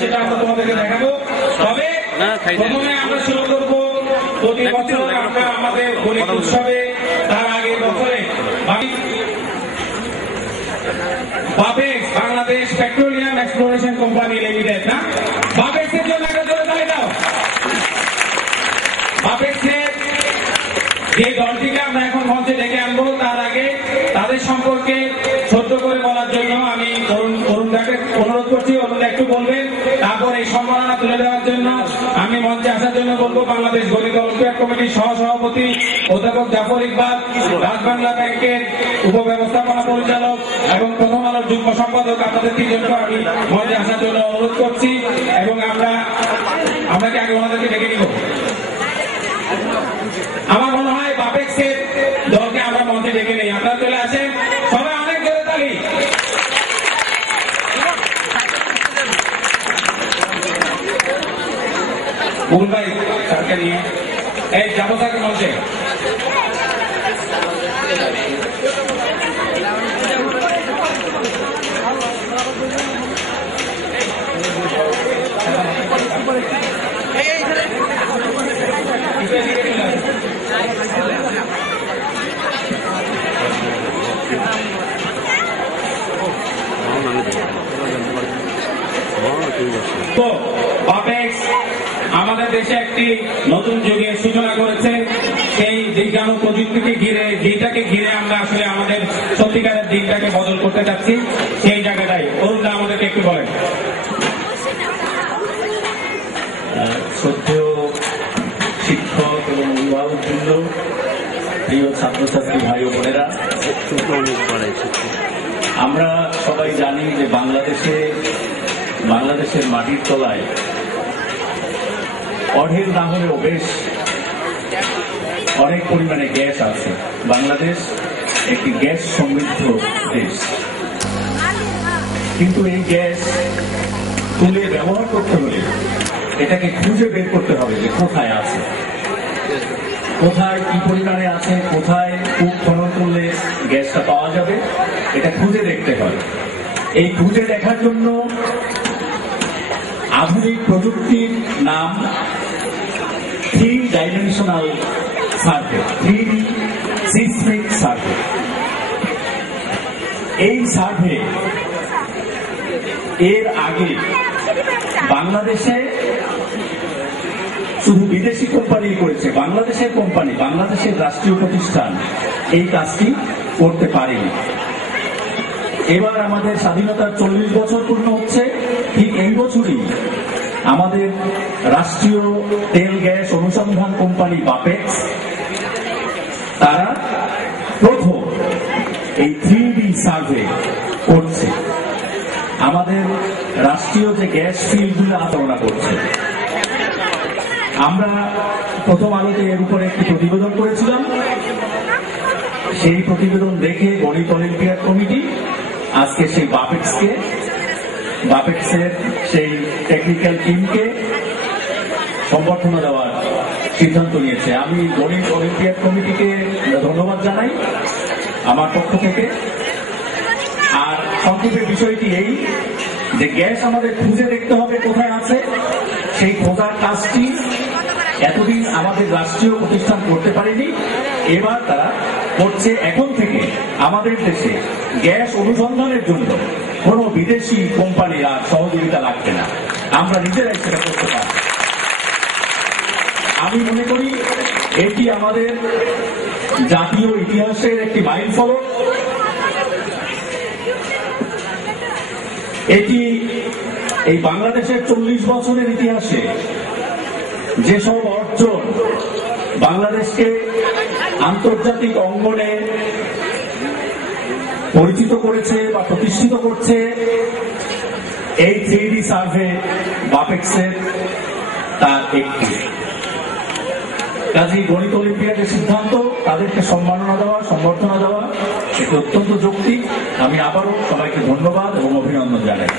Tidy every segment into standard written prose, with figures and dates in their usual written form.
সেটা আমরা তোমাদেরকে দেখাবো। তবে প্রথমে আমরা শুরু করবো প্রতি বছর আমরা আমাদের গণিত উৎসবে তার আগের বছরে Bapex Bangladesh petroleum exploration company limited, না বাপেক্সের জন্য একটা জোরে তালি দাও। বাপেক্সের যে দলটিকে আমরা এখন মঞ্চে ডেকে আনবো তার আগে তাদের সম্পর্কে ছোট্ট করে বলার জন্য আমি অরুণদাকে অনুরোধ করছি। অরুণদা একটু বলবেন, তারপর এই সম্মাননা তুলে দেওয়ার জন্য আমি মঞ্চে আসার জন্য বলবো বাংলাদেশ গণিত অলিম্পিয়াড কমিটির সহসভাপতি অধ্যাপক জাফর ইকবাল, রাজবাংলা ব্যাংকের উপব্যবস্থাপনা পরিচালক এবং প্রথম আলোর যুগ্ম সম্পাদক, আপনাদের তিনজনকে আমি মঞ্চে আসার জন্য অনুরোধ করছি। এবং আমরা কি আগে ওনাদেরকে ডেকে নিব? আমার মনে হয় বাপেক্সের দলকে আমরা মঞ্চে ডেকে নেই। আপনারা চলে আসেন, সবাই অনেক জোরে তালি। মুকুল ভাই স্যারকে নিয়ে এই যাবো স্যারকে মঞ্চে। তো বাপেক্স আমাদের দেশে একটি নতুন যুগের সূচনা করেছে। সেই বিজ্ঞান ও প্রযুক্তিকে ঘিরে, যেটাকে ঘিরে আমরা আসলে আমাদের সত্যিকারের দিনটাকে বদল করতে চাচ্ছি, সেই জায়গাটাই অরুণদা আমাদেরকে একটু বলেন। শ্রদ্ধেয় শিক্ষক এবং অভিভাবকবৃন্দ, প্রিয় ছাত্রছাত্রী ভাই ও বোনেরা, আমরা সবাই জানি যে বাংলাদেশের মাটির তলায় অঢেল না হলেও বেশ অনেক পরিমাণে গ্যাস আছে। বাংলাদেশ একটি গ্যাস সমৃদ্ধ দেশ, কিন্তু এই গ্যাস তুলে ব্যবহার করতে হলে এটাকে খুঁজে বের করতে হবে যে কোথায় আছে, কোথায় কি পরিমাণে আছে, কোথায় খুব খনন করলে গ্যাসটা পাওয়া যাবে, এটা খুঁজে দেখতে হয়। এই খুঁজে দেখার জন্য আধুনিক প্রযুক্তির নাম 3 dimensional survey, 3D seismic survey. এই সার্ভে এর আগে বাংলাদেশে শুধু বিদেশি কোম্পানি করেছে, বাংলাদেশের কোম্পানি, বাংলাদেশের রাষ্ট্রীয় প্রতিষ্ঠান এই কাজটি করতে পারেনি। এবার আমাদের স্বাধীনতার 40 বছর পূর্ণ হচ্ছে। ঠিক এই বছরই আমাদের রাষ্ট্রীয় তেল গ্যাস অনুসন্ধান কোম্পানি বাপেক্স তারা প্রথম এই 3D সার্ভে করছে, আমাদের রাষ্ট্রীয় যে গ্যাস ফিল্ডগুলো আলোচনা করছে। আমরা প্রথম আলোতে এর উপরে একটি প্রতিবেদন করেছিলাম। সেই প্রতিবেদন দেখে গণিত অলিম্পিয়াড কমিটি আজকে সেই বাপেক্সের সেই টেকনিক্যাল টিমকে সম্বর্ধনা দেওয়ার সিদ্ধান্ত নিয়েছে। আমি গণিত অলিম্পিয়াড কমিটিকে ধন্যবাদ জানাই আমার পক্ষ থেকে। আর সংক্ষেপে বিষয়টি এই যে গ্যাস আমাদের খুঁজে দেখতে হবে কোথায় আছে। সেই খোঁজার কাজটি এতদিন আমাদের রাষ্ট্রীয় প্রতিষ্ঠান করতে পারেনি, এবার তারা করছে। এখন থেকে আমাদের দেশে গ্যাস অনুসন্ধানের জন্য কোনো বিদেশি কোম্পানির আর সহযোগিতা লাগবে না, আমরা নিজেরাই সেটা করতে পারি। আমি মনে করি এটি আমাদের জাতীয় ইতিহাসের একটি মাইলফলক। এটি এই বাংলাদেশের 40 বছরের ইতিহাসে যেসব অর্জন বাংলাদেশকে আন্তর্জাতিক অঙ্গনে পরিচিত করেছে বা প্রতিষ্ঠিত করছে, এই 3D সার্ভে বাপেক্সের তার একটি। কাজী গণিত অলিম্পিয়াডের সিদ্ধান্ত তাদেরকে সম্মাননা দেওয়া, সম্বর্ধনা দেওয়া এটি অত্যন্ত যৌক্তিক। আমি আবারও সবাইকে ধন্যবাদ এবং অভিনন্দন জানাই।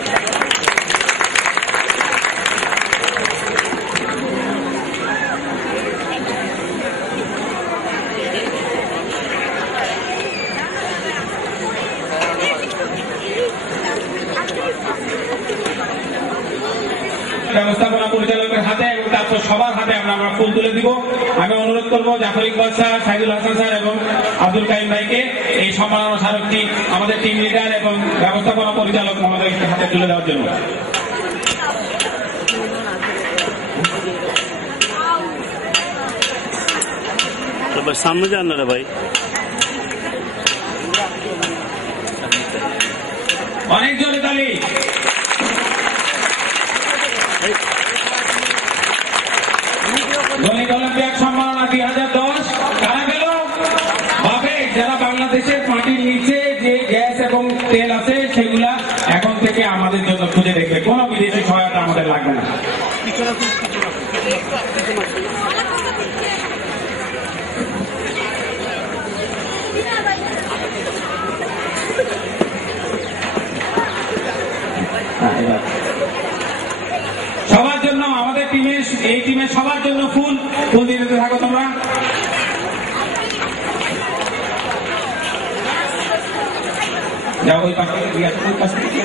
ব্যবস্থাপনা পরিচালকের হাতে এবং তারপর সবার হাতে আমরা ফুল তুলে দিব। আমি অনুরোধ করবো জাফর ইকবাল স্যার, সাইদুল হাসান স্যার এবং আব্দুল কাইম ভাইকে এই সম্মাননা স্মারকটি আমাদের টিম লিডার এবং ব্যবস্থাপনা পরিচালক মহোদয়ের হাতে তুলে দেওয়ার জন্য। সামনে যান না রে ভাই। অনেক জোরে তালি। দলিত অলিম্পিয়াড সম্মাননা 2010 কারা পেল? বাপেক্স। যারা বাংলাদেশের মাটির নিচে যে গ্যাস এবং তেল আছে সেগুলা এখন থেকে আমাদের জন্য খুঁজে দেখবে, কোনো বিদেশি সহায়তা আমাদের লাগবে না। সবার জন্য আমাদের এই টিমের সবার জন্য ফুল দিয়ে দিতে থাকো তোমরা। যাও ওই পাশ থেকে দিয়ে ওই পাশ থেকে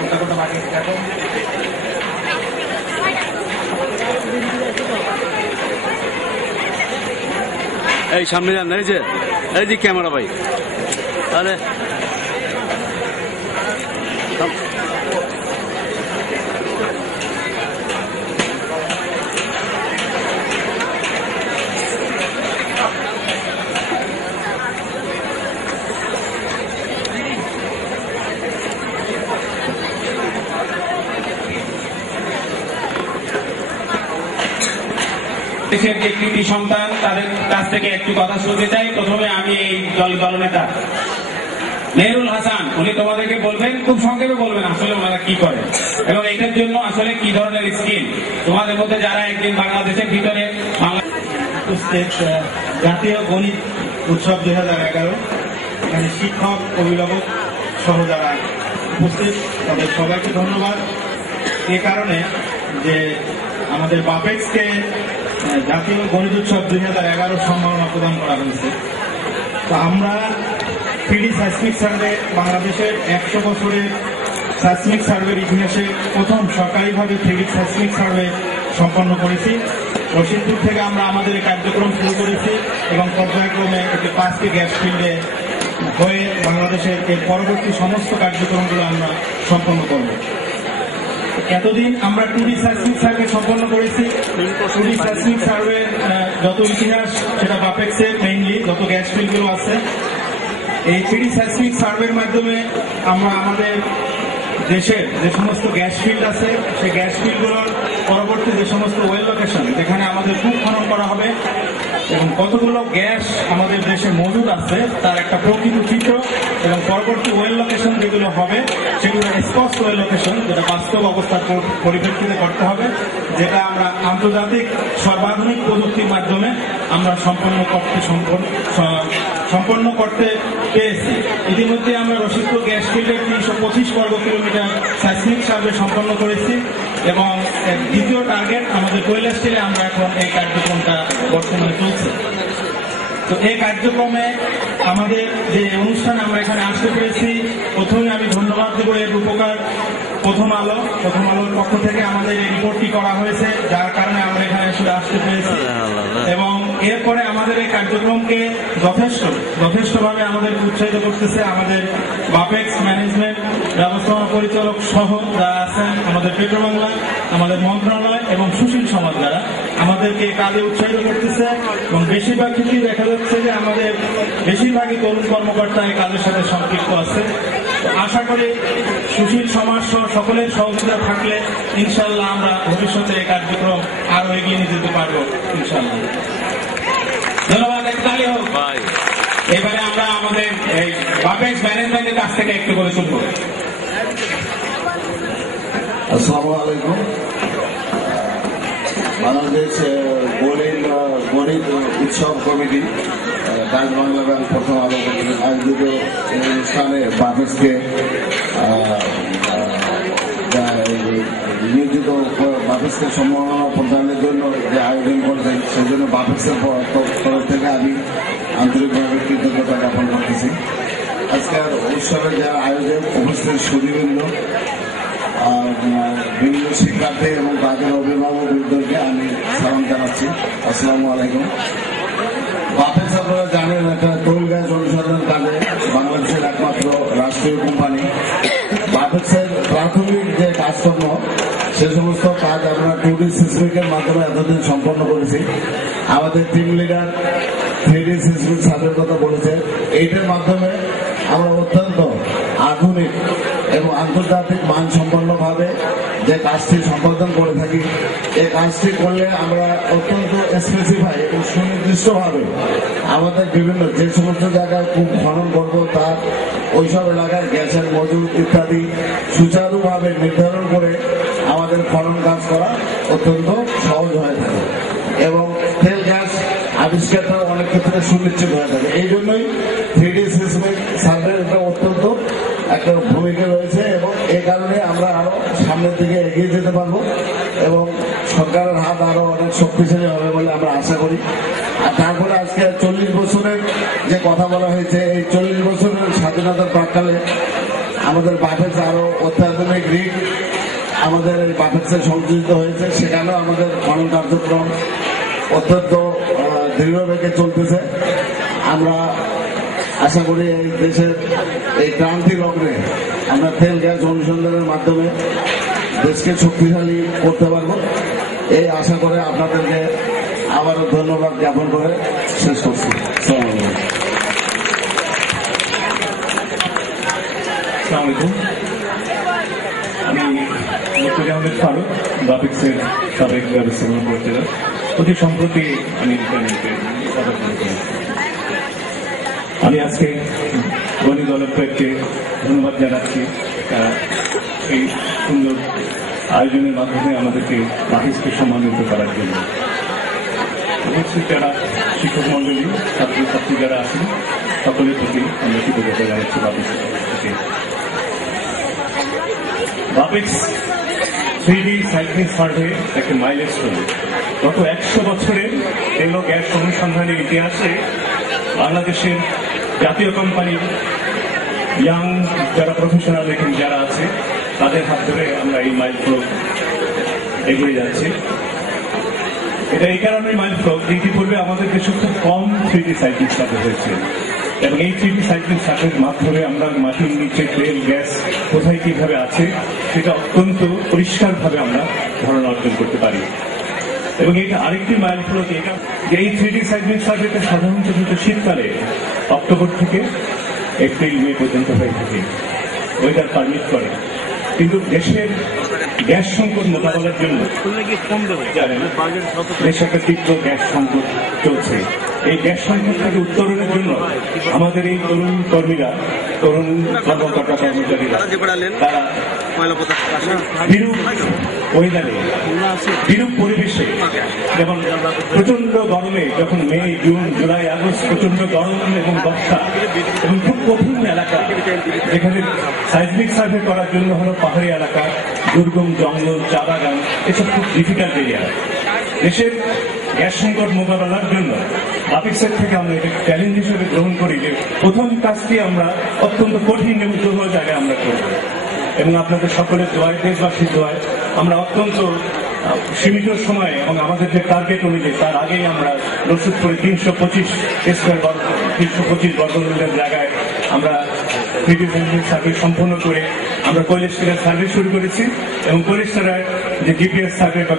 কোথা কোথা বাকি দেখো। এই সামনে যান না, এই যে ক্যামেরা ভাই। আরে দেশের যে কৃতি সন্তান তাদের কাছ থেকে একটু কথা শুনতে চাই। প্রথমে আমি এই দলনেতা মেহরুল হাসান, উনি তোমাদেরকে বলবেন, খুব সংক্ষেপে বলবেন আসলে ওনারা কি করে এবং এটার জন্য আসলে কি ধরনের স্কিম তোমাদের মধ্যে যারা একদিন বাংলাদেশের ভিতরে জাতীয় গণিত উৎসব 2011 এখানে শিক্ষক, অভিভাবক সহ যারা উপস্থিত তাদের সবাইকে ধন্যবাদ। এ কারণে যে আমাদের বাপেক্সকে জাতীয় গণিত উৎসব 2011 সম্মাননা প্রদান করা হয়েছে। তো আমরা 3D সাইসমিক সার্ভে বাংলাদেশের 100 বছরের সাইসমিক সার্ভের ইতিহাসে প্রথম সরকারিভাবে 3D সাইসমিক সার্ভে সম্পন্ন করেছি। রশিদপুর থেকে আমরা আমাদের এই কার্যক্রম শুরু করেছি এবং পর্যায়ক্রমে এটি 5টি গ্যাস ফিল্ডে হয়ে বাংলাদেশের এর পরবর্তী সমস্ত কার্যক্রমগুলো আমরা সম্পন্ন করব। এতদিন আমরা 2D সাইসমিক সার্ভে সম্পন্ন করেছি। 2D সাইসমিক সার্ভে যত ইতিহাস সেটা বাপেক্সে মেইনলি যত গ্যাস ফিল্ডগুলো আছে, এই 3D সাইসমিক সার্ভের মাধ্যমে আমরা আমাদের দেশের যে সমস্ত গ্যাস ফিল্ড আছে সেই গ্যাস ফিল্ডগুলোর পরবর্তী যে সমস্ত ওয়েল লোকেশন যেখানে আমাদের কূপ খনন করা হবে এবং কতগুলো গ্যাস আমাদের দেশে মজুদ আছে তার একটা প্রকৃত চিত্র এবং পরবর্তী ওয়েল লোকেশন যেগুলো হবে সেগুলো স্পষ্ট ওয়েল লোকেশন, যেটা বাস্তব অবস্থার পরিপ্রেক্ষিতে করতে হবে, যেটা আমরা আন্তর্জাতিক সর্বাধুনিক প্রযুক্তির মাধ্যমে আমরা সম্পন্ন করতে পেরেছি। ইতিমধ্যে আমরা রশিদপুর গ্যাস ফিল্ডের 325 বর্গ কিলোমিটার সাইসমিক সার্ভে সম্পন্ন করেছি এবং দ্বিতীয় টার্গেট আমাদের কৈলাসটিলে আমরা এখন এই কার্যক্রমটা বর্তমানে চলছে। তো এই কার্যক্রমে আমাদের যে অনুষ্ঠান আমরা এখানে আসতে পেরেছি, প্রথমে আমি ধন্যবাদ দেব এর উপকার প্রথম আলোর পক্ষ থেকে আমাদের এই রিপোর্টটি করা হয়েছে, যার কারণে আমরা এখানে আসতে পেরেছি এবং এরপরে আমাদের এই কার্যক্রমকে যথেষ্টভাবে আমাদের উৎসাহিত করতেছে আমাদের বাপেক্স ম্যানেজমেন্ট, ব্যবস্থাপনা পরিচালক সহ যারা আছেন, আমাদের পেট্রোবাংলা, আমাদের মন্ত্রণালয় এবং সুশীল সমাজ যারা আমাদেরকে কাজে উৎসাহিত করতেছে এবং বেশিরভাগ ক্ষেত্রেই দেখা যাচ্ছে যে আমাদের বেশিরভাগই তরুণ কর্মকর্তা এই কাজের সাথে সম্পৃক্ত আছে। আশা করি সুশীল সমাজ সহ সকলের সহযোগিতা থাকলে ইনশাল্লাহ আমরা ভবিষ্যতে এই কার্যক্রম আরো এগিয়ে নিয়ে যেতে পারবো ইনশাল্লাহ। ধন্যবাদ, একতালি হোক ভাই। এবারে আমরা আমাদের এই বাপেক্স ম্যানেজমেন্টের কাছ থেকে একটু করে শুনবো। আসসালামু আলাইকুম। বাংলাদেশ গণিত উৎসব কমিটি ডাচ বাংলা ব্যাংক প্রথম আলো আয়োজিত এই অনুষ্ঠানে বাপেক্সকে নিয়োজিত বাপেক্সকে সম্মাননা প্রদানের জন্য যে আয়োজন করেছেন সেই জন্য বাপেক্সের তরফ থেকে আমি আন্তরিকভাবে কৃতজ্ঞতা জ্ঞাপন করতেছি। আজকের উৎসবের যারা আয়োজক, উপস্থিত সুধীবৃন্দ, বিভিন্ন শিক্ষার্থী এবং তাদের অভিভাবকদেরকে আমি সালাম জানাচ্ছি। আসসালামু আলাইকুম। বাপেক্স আপনারা জানেন একটা তৈল গ্যাস অনুসন্ধান কাজে বাংলাদেশের একমাত্র রাষ্ট্রীয় কোম্পানি। বাপেক্সের প্রাথমিক যে কাজকর্ম সে সমস্ত কাজ আমরা 2D সিসমিকের মাধ্যমে এতদিন সম্পন্ন করেছি। আমাদের টিম লিডার 3D সিসমিক সার্ভের কথা বলেছে। এইটার মাধ্যমে আমরা অত্যন্ত আধুনিক এবং আন্তর্জাতিক মানসম্পন্নভাবে যে কাজটি সম্পাদন করে থাকি, এই কাজটি করলে আমরা অত্যন্ত স্পেসিফাই এবং সুনির্দিষ্টভাবে আমাদের বিভিন্ন যে সমস্ত জায়গায় খুব খনন করবো তার ওইসব এলাকায় গ্যাসের মজুদ ইত্যাদি সুচারুভাবে নির্ধারণ করে আমাদের খনন কাজ করা অত্যন্ত সহজ হয়ে থাকে এবং তেল গ্যাস আবিষ্কারটা অনেক ক্ষেত্রে সুনিশ্চিত হয়ে থাকে। এই জন্যই 3D সিসমিক সার্ভের একটা অত্যন্ত একটা ভূমিকা রয়েছে এবং এই কারণে আমরা আরো সামনের দিকে এগিয়ে যেতে পারবো এবং সরকারের হাত আরো অনেক শক্তিশালী হবে বলে আমরা আশা করি। আর তারপরে আজকে 40 বছরের যে কথা বলা হয়েছে, এই 40 বছরের স্বাধীনতার প্রাক্কালে আমাদের বাপেক্স আরো অত্যাধুনিক রিগ আমাদের এই বাপেক্সে সংযোজিত হয়েছে। সেখানেও আমাদের খনন কার্যক্রম অত্যন্ত দৃঢ়বেগে চলতেছে। আমরা আশা করি এই দেশের এই ক্রান্তি লগ্নে আমরা তেল গ্যাস অনুসন্ধানের মাধ্যমে দেশকে শক্তিশালী করতে পারবো, এই আশা করে আপনাদেরকে আবারও ধন্যবাদ জ্ঞাপন করে শেষ করছি। আসসালামু আলাইকুম। আমি মুর্তজা আহমেদ ফারুক, বাপেক্সের সাবেক ব্যবস্থাপনা পরিচালক। অতি সম্প্রতি আমি রিটায়ারমেন্টে পদার্পণ করেছি। আমি আজকে গণি দলকে ধন্যবাদ জানাচ্ছি এই সুন্দর আয়োজনের মাধ্যমে আমাদেরকে বাপেক্সকে সম্মানিত করার জন্য। উপস্থিত যারা শিক্ষক মন্ডলী, ছাত্রছাত্রী যারা আছেন সকলের প্রতি আমরা কৃতজ্ঞতা জানাচ্ছি বাপেক্সের পক্ষ থেকে। বাপেক্স 3D সাইক্লিং সার্ভে একটা মাইলস্টোন। গত 100 বছরের তেল ও গ্যাস অনুসন্ধানের ইতিহাসে বাংলাদেশের জাতীয় কোম্পানি ইয়াং যারা প্রফেশনাল এখানে যারা আছে তাদের হাত ধরে আমরা এই মাইলফলক এগিয়ে যাচ্ছি। এটা এই কারণে মাইলফলক, ইতিপূর্বে আমাদের দেশে খুব কম 3D সাইক্লিং সার্ভে হয়েছে এবং এই 3D সাইক্লিং সার্ভের মাধ্যমে আমরা মাটির নিচে তেল গ্যাস কোথায় কিভাবে আছে সেটা অত্যন্ত পরিষ্কারভাবে আমরা ধারণা অর্জন করতে পারি। এবং এটা আরেকটি মাইলফলক এটা যে এই 3D সাইক্লিং সার্ভেটা সাধারণত কিন্তু শীতকালে অক্টোবর থেকে এপ্রিল মে পর্যন্ত হয়ে থাকে, ওয়েদার পারমিট করে। কিন্তু দেশের গ্যাস সংকট মোকাবেলার জন্য জানেন দেশে একটা তীব্র গ্যাস সংকট চলছে। এই গ্যাস সংকট থেকে উত্তরণের জন্য আমাদের এই তরুণ কর্মীরা, তরুণ কর্মকর্তা কর্মচারীরা তারা বিরূপ ওয়েদারে, বিরূপ পরিবেশে, যেমন প্রচন্ড গরমে, যখন মে জুন জুলাই আগস্ট প্রচন্ড গরম এবং বর্ষা এবং খুব কঠিন এলাকা, যেখানে সাইসমিক সার্ভে করার জন্য হলো পাহাড়ি এলাকা, দুর্গম জঙ্গল, চা বাগান, এসব খুব ডিফিকাল্ট এরিয়া। দেশের গ্যাস সংকট মোকাবেলার জন্য বাপেক্সের থেকে আমরা এটা চ্যালেঞ্জ হিসেবে গ্রহণ করি যে প্রথম কাজটি আমরা অত্যন্ত কঠিন এবং দুর্বল জায়গায় আমরা করব এবং আপনাদের সকলের দোয়ায়, দেশবাসীর দোয়ায় আমরা অত্যন্ত সীমিত সময়ে এবং আমাদের যে টার্গেট অনুযায়ী তার আগেই আমরা রসুদপুরে 325 বর্গমিটার জায়গায় আমরা 3D সার্ভে সম্পন্ন করে আমরা কৈলাসহরের সার্ভে শুরু করেছি এবং কৈলাসহরের যে জিপিএস সার্ভে বা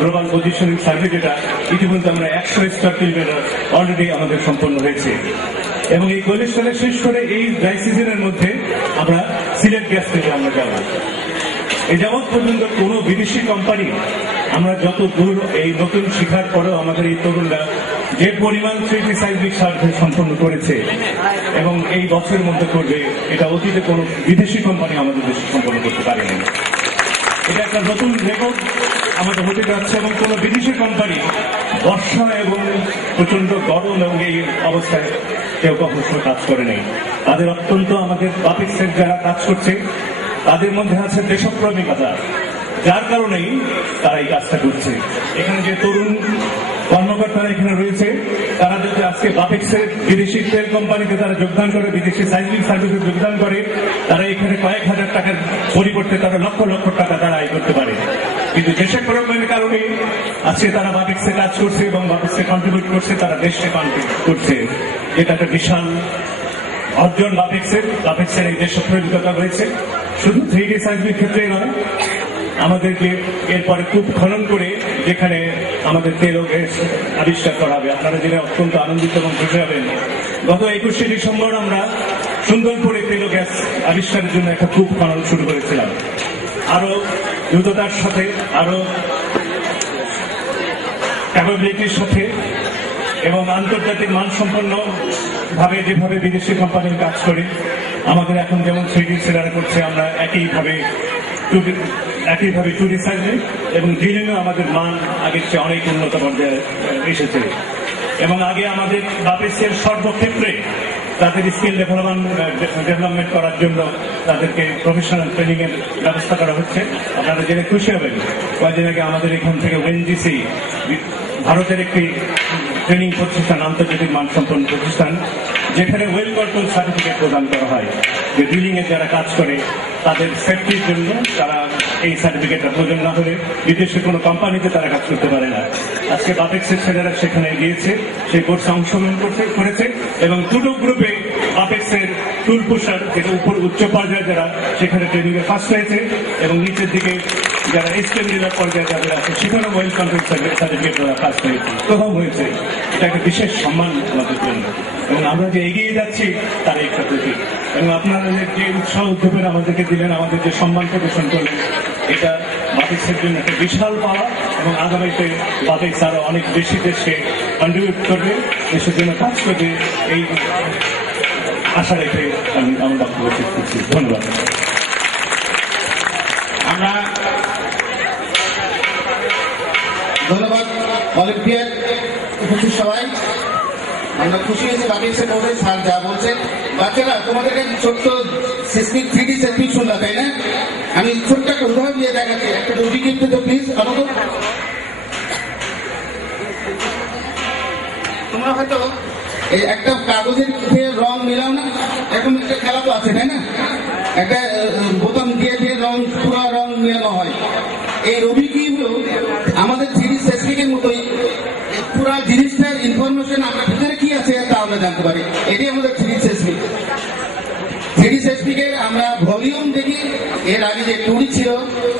গ্লোবাল পজিশনিং সার্ভে যেটা ইতিমধ্যে আমরা 100 স্কয়ার কিলোমিটার অলরেডি আমাদের সম্পন্ন হয়েছে এবং এই কৈলাসহরে শেষ করে এই ড্রাই সিজনের মধ্যে আমরা সিলেট গ্যাস থেকে আমরা যাব। এই যাবৎ পর্যন্ত কোনো বিদেশি কোম্পানি আমরা যত দূর এই নতুন শিখার পরেও আমাদের এই তরুণরা যে পরিমাণ 3D সাইক্লিং সার্ভে সম্পন্ন করেছে এবং এই বছরের মধ্যে করবে, এটা অতীতে কোনো বিদেশি কোম্পানি আমাদের দেশে সম্পন্ন করতে পারেনি। এটা একটা নতুন রেকর্ড আমাদের হতে যাচ্ছে এবং কোনো বিদেশি কোম্পানি বর্ষা এবং প্রচন্ড গরম এবং এই অবস্থায় কেউ কখনো কাজ করে নেই। তাদের অত্যন্ত আমাদের বাপেক্সের যারা কাজ করছে তাদের মধ্যে আছে দেশপ্রেমিকতা, যার কারণেই তারা এই কাজটা করছে। এখানে যে তরুণ কর্মকর্তারা এখানে রয়েছে, তারা যদি আজকে বাপেক্সের বিদেশি তেল কোম্পানিতে তারা যোগদান করে, বিদেশি সাইন্টিফিক সার্ভিসে যোগদান করে, তারা এখানে কয়েক হাজার টাকার পরিবর্তে তারা লক্ষ লক্ষ টাকা তারা আয় করতে পারে। কিন্তু দেশের প্রয়োজনের কারণে আজকে তারা বাপেক্সে কাজ করছে এবং বাপেক্সে কন্ট্রিবিউট করছে, তারা দেশকে কন্ট্রিবিউট করছে। এটা একটা বিশাল অর্জন বাপেক্সের এই দেশপ্রেমিকতা রয়েছে। শুধু 3D সার্ভিসের ক্ষেত্রে নয়, আমাদেরকে এরপরে কূপ খনন করে যেখানে আমাদের তেল ও গ্যাস আবিষ্কার করা হবে, আপনারা জেনে অত্যন্ত আনন্দিত এবং খুশি হবেন। গত 21শে ডিসেম্বর আমরা সুন্দরপুরে তেল ও গ্যাস আবিষ্কারের জন্য একটা কূপ খনন শুরু করেছিলাম। আরো দ্রুততার সাথে, আরো ক্যাপাবিলিটির সাথে এবং আন্তর্জাতিক মানসম্পন্ন ভাবে যেভাবে বিদেশি কোম্পানির কাজ করে, আমাদের এখন যেমন 3D সেলার করছে, আমরা একইভাবে 2D সার্ভে এবং ড্রিলিংও আমাদের মান আগের চেয়ে অনেক উন্নত পর্যায়ে এসেছে। এবং আগে আমাদের বাপেক্সের সর্বক্ষেত্রে তাদের স্কিল ডেভেলপমেন্ট করার জন্য তাদেরকে প্রফেশনাল ট্রেনিং এর ব্যবস্থা করা হচ্ছে। আপনারা জেনে খুশি হবেন, কয়েকদিন আগে আমাদের এখান থেকে ওএনজিসি, ভারতের একটি ট্রেনিং প্রতিষ্ঠান, আন্তর্জাতিক মানসম্পন্ন প্রতিষ্ঠান, যেখানে ওয়েল কন্ট্রোল সার্টিফিকেট প্রদান করা হয়, যে ড্রিলিং এর যারা কাজ করে তাদের সেফটির জন্য তারা এই সার্টিফিকেটটা প্রয়োজন না হলে বিদেশের কোনো কোম্পানিতে তারা কাজ করতে পারে না। আজকে বাপেক্সের ছেলেরা সেখানে গিয়েছে, সেই কোর্সে অংশগ্রহণ করেছে এবং দুটো গ্রুপে বাপেক্সের টুল পুশার, যেটা উপর উচ্চ পর্যায়ে যারা সেখানে ট্রেনিং এ ফার্স্ট হয়েছে এবং নিচের দিকে যারা এক্সটেম জেলার পর্যায়ে যাদের আছে সেখানে ওয়েল কন্ট্রোল সার্টিফিকেট তারা ফার্স্ট হয়েছে, প্রথম হয়েছে। এটা একটা বিশেষ সম্মান আমাদের জন্য এবং আমরা যে এগিয়ে যাচ্ছি তার একটা প্রতীক। এবং আপনারা যে উৎসাহ উদ্যোগের আমাদেরকে দিলেন, আমাদের যে সম্মান প্রদর্শন করলেন, এটা বাপেক্সের জন্য একটা বিশাল পাওয়া এবং আগামীতে বাপেক্স আরো অনেক বেশি দেশে কন্ট্রিবিউট করবে, দেশের জন্য কাজ করবে, এই আশা রেখে আমি আমার বক্তব্য শেষ করছি। ধন্যবাদ। আমরা ধন্যবাদ অলিম্পিয়াড উপস্থিত সবাই। আমরা খুশি হয়েছি বাপেক্সের বোর্ডের স্যার যা বলছেন। বাচ্চারা, তোমাদেরকে ছোট্ট সিসমিক 3D সেসমিক শুনলাম, তাই না? আমি ছোট্ট একটা উদাহরণ দিয়ে দেখাচ্ছি। একটা রুটি কিনতে তো প্লিজ আমাকে। তোমরা হয়তো এই একটা কাগজের রং মিলাও না, এখন একটা খেলা তো আছে, তাই না? একটা বোতাম দিয়ে দিয়ে পুরো রং মেলানো হয়। এই রবি কিউব আমাদের 3D সেসমিকের মতোই পুরো জিনিসটার ইনফরমেশন আমরা ভিতরে কি আছে তা আমরা জানতে পারি। এটাই আমাদের 3D সেসমিক। 3D সেসমিকের আমরা ভলিউম দেখি, এর আগে যে 2D ছিল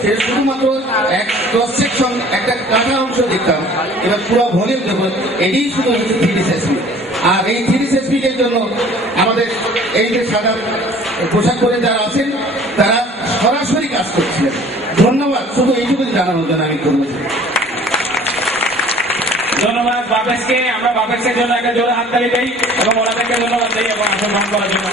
সেটা শুধুমাত্র এক ক্রস সেকশন, একটা কাটা অংশ দেখতাম, এবার পুরো ভলিউম দেখবো। এটাই শুধু 3D সেসমিক। আর এই 3D সেসমিকের জন্য আমাদের এই যে সাদা পোশাক পরে যারা আছেন তারা সরাসরি কাজ করছিলেন। ধন্যবাদ, শুধু এইটুকু জানানোর জন্য আমি করবো। ধন্যবাদ বাপেক্সকে। আমরা বাপেক্সের জন্য একটা জোরে হাততালি দেই এবং ওনাদেরকে ধন্যবাদ দিই এবং আসন গ্রহণ করার জন্য।